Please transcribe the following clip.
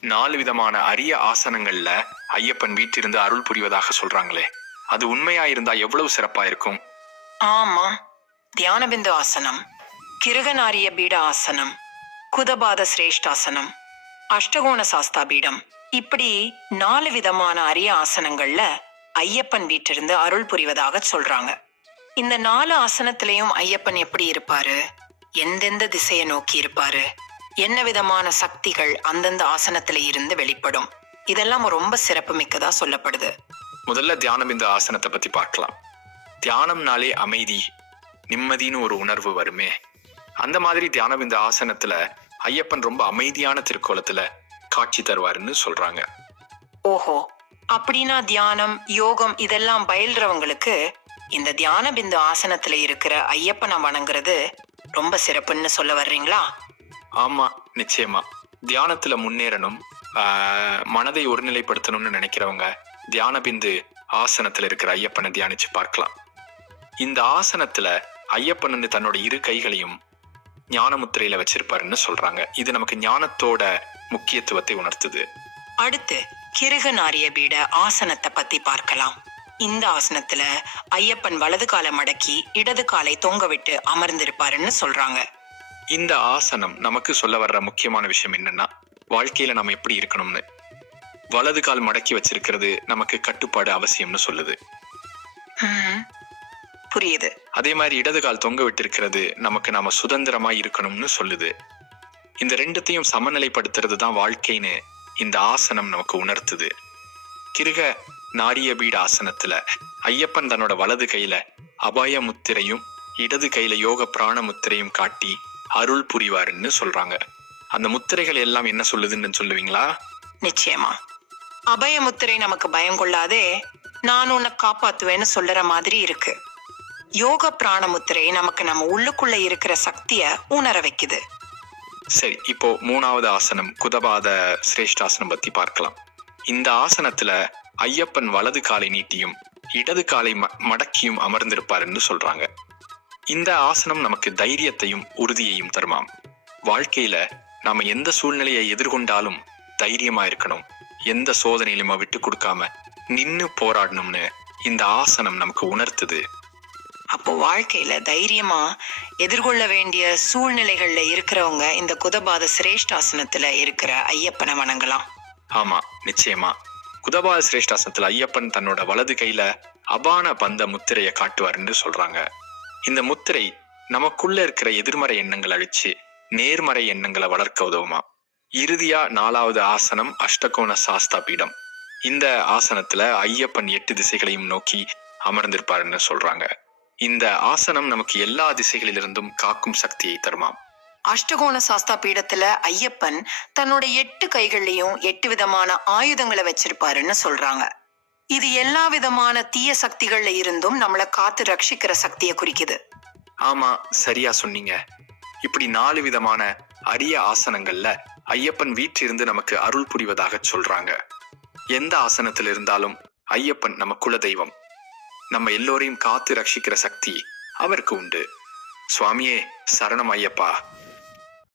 நாலு விதமான அரிய ஆசனங்கள்ல ஐயப்பன் வீட்டிலிருந்து அருள் புரிவதாக சொல்றாங்களே. அது உண்மையா இருந்தா எவ்வளவு சிறப்பா இருக்கும்? ஆமா. தியானபிந்து ஆசனம் கிருகநாரிய பீட ஆசனம் குதபாத சிரேஷ்டாசனம் அஷ்டகோண சாஸ்தா பீடம். இப்படி நாலு விதமான அரிய ஆசனங்கள்ல ஐயப்பன் வீட்டிலிருந்து அருள் புரிவதாக சொல்றாங்க. இந்த நாலு ஆசனத்திலையும் ஐயப்பன் எப்படி இருப்பாரு? எந்தெந்த திசையை நோக்கி இருப்பாரு? என்ன விதமான சக்திகள் அந்தந்த ஆசனத்துல இருந்து வெளிப்படும்? இதெல்லாம் ரொம்ப சிறப்புமிக்கதா சொல்லப்படுது. முதல்ல தியானம் இந்த ஆசனத்தை பத்தி பார்க்கலாம். தியானம்னாலே அமைதி நிம்மதின்னு ஒரு உணர்வு வருமே. அந்த மாதிரி தியானம் இந்த ஆசனத்துல ஐயப்பன் ரொம்ப அமைதியான திருக்கோலத்துல காட்சி தருவாருன்னு சொல்றாங்க. ஓஹோ அப்படின்னா தியானம் யோகம் இதெல்லாம் பயில்றவங்களுக்கு இந்த தியான பிந்து ஆசனத்துல இருக்கிற ஐயப்பனை வணங்குறது ரொம்ப சிறப்புன்னு சொல்ல வர்றீங்களா? ஆமா நிச்சயமா. தியானத்துல முன்னேறணும் மனதை ஒருநிலைப்படுத்தணும்னு நினைக்கிறவங்க தியான பிந்து ஆசனத்துல இருக்கிற ஐயப்பனை தியானிச்சு பார்க்கலாம். இந்த ஆசனத்துல ஐயப்பன் வந்து தன்னோட இரு கைகளையும் ஞான முத்திரையில வச்சிருப்பாருன்னு சொல்றாங்க. இது நமக்கு ஞானத்தோட முக்கியத்துவத்தை உணர்த்துது. அடுத்து கிருக நாரிய பீட ஆசனத்தை பத்தி பார்க்கலாம். இந்த ஆசனத்துல ஐயப்பன் வலது காலை மடக்கி இடது காலை தொங்க விட்டு அமர்ந்திருப்பாருன்னு சொல்றாங்க. இந்த ஆசனம் நமக்கு சொல்ல வர்ற முக்கியமான விஷயம் என்னன்னா வாழ்க்கையில நம்ம எப்படி இருக்கணும்னு. வலது கால் மடக்கி வச்சிருக்கிறது நமக்கு கட்டுப்பாடு அவசியம்னு சொல்லுது. புரியுது. அதே மாதிரி இடது கால் தொங்க விட்டிருக்கிறது நமக்கு நாம சுதந்திரமா இருக்கணும்னு சொல்லுது. இந்த ரெண்டுத்தையும் சமநிலைப்படுத்துறது தான் வாழ்க்கைன்னு இந்த ஆசனம் நமக்கு உணர்த்துது. கிருக நாரிய பீட ஆசனத்துல ஐயப்பன் தன்னோட வலது கையில அபாய முத்திரையும் இடது கையில யோக பிராண முத்திரையும் காட்டி அருள் புரிவாருன்னு சொல்றாங்க. அந்த முத்திரைகள் எல்லாம் என்ன சொல்லுதுன்னு சொல்லுவீங்களா? நிச்சயமா. அபய முத்திரை நமக்கு பயம் கொள்ளாதே நான் உன்னை காப்பாத்துவேன்னு சொல்லுற மாதிரி இருக்கு. யோக பிராண முத்திரை நமக்கு நம்ம உள்ளுக்குள்ள இருக்கிற சக்திய உணர வைக்குது. சரி இப்போ மூணாவது ஆசனம் குதபாத சிரேஷ்டாசனம் பத்தி பார்க்கலாம். இந்த ஆசனத்துல ஐயப்பன் வலது காலை நீட்டியும் இடது காலை ம- மடக்கியும் அமர்ந்திருப்பாருன்னு சொல்றாங்க. இந்த ஆசனம் நமக்கு தைரியத்தையும் உறுதியையும் தருமாம். வாழ்க்கையில நாம எந்த சூழ்நிலையை எதிர்கொண்டாலும் தைரியமா இருக்கணும். எந்த சோதனையிலுமா விட்டு கொடுக்காம நின்னு போராடணும்னு இந்த ஆசனம் நமக்கு உணர்த்துது. அப்போ வாழ்க்கையில தைரியமா எதிர்கொள்ள வேண்டிய சூழ்நிலைகள்ல இருக்கிறவங்க இந்த குதபாத சிரேஷ்டாசனத்துல இருக்கிற ஐயப்பனை வணங்கலாம். ஆமா நிச்சயமா. குதபால சிரேஷ்டாசனத்துல ஐயப்பன் தன்னோட வலது கையில அபான பந்த முத்திரையை காட்டுவாருன்னு சொல்றாங்க. இந்த முத்திரை நமக்குள்ள இருக்கிற எதிர்மறை எண்ணங்களை அழிச்சு நேர்மறை எண்ணங்களை வளர்க்க உதவுமா? இறுதியா நாலாவது ஆசனம் அஷ்டகோண சாஸ்தா பீடம். இந்த ஆசனத்துல ஐயப்பன் எட்டு திசைகளையும் நோக்கி அமர்ந்திருப்பாருன்னு சொல்றாங்க. இந்த ஆசனம் நமக்கு எல்லா திசைகளிலிருந்தும் காக்கும் சக்தியை தருமாம். அஷ்டகோண சாஸ்தா பீடத்துல ஐயப்பன் தன்னோட எட்டு கைகள்லயும் எட்டு விதமான ஆயுதங்களை வச்சிருப்பாருன்னு சொல்றாங்க. இது எல்லா விதமான தீய சக்திகள்ல இருந்தும் நம்மள காத்து ரட்சிக்கிற சக்தியை குறிக்குது. ஆமா சரியா சொன்னீங்க. இப்படி நாலு விதமான அரிய ஆசனங்கள்ல ஐயப்பன் வீற்றிருந்து நமக்கு அருள் புரிவதாக சொல்றாங்க. எந்த ஆசனத்தில் இருந்தாலும் ஐயப்பன் நம்ம குல தெய்வம் நம்ம எல்லோரையும் காத்து ரட்சிக்கிற சக்தி அவருக்கு உண்டு. சுவாமியே சரணம் ஐயப்பா.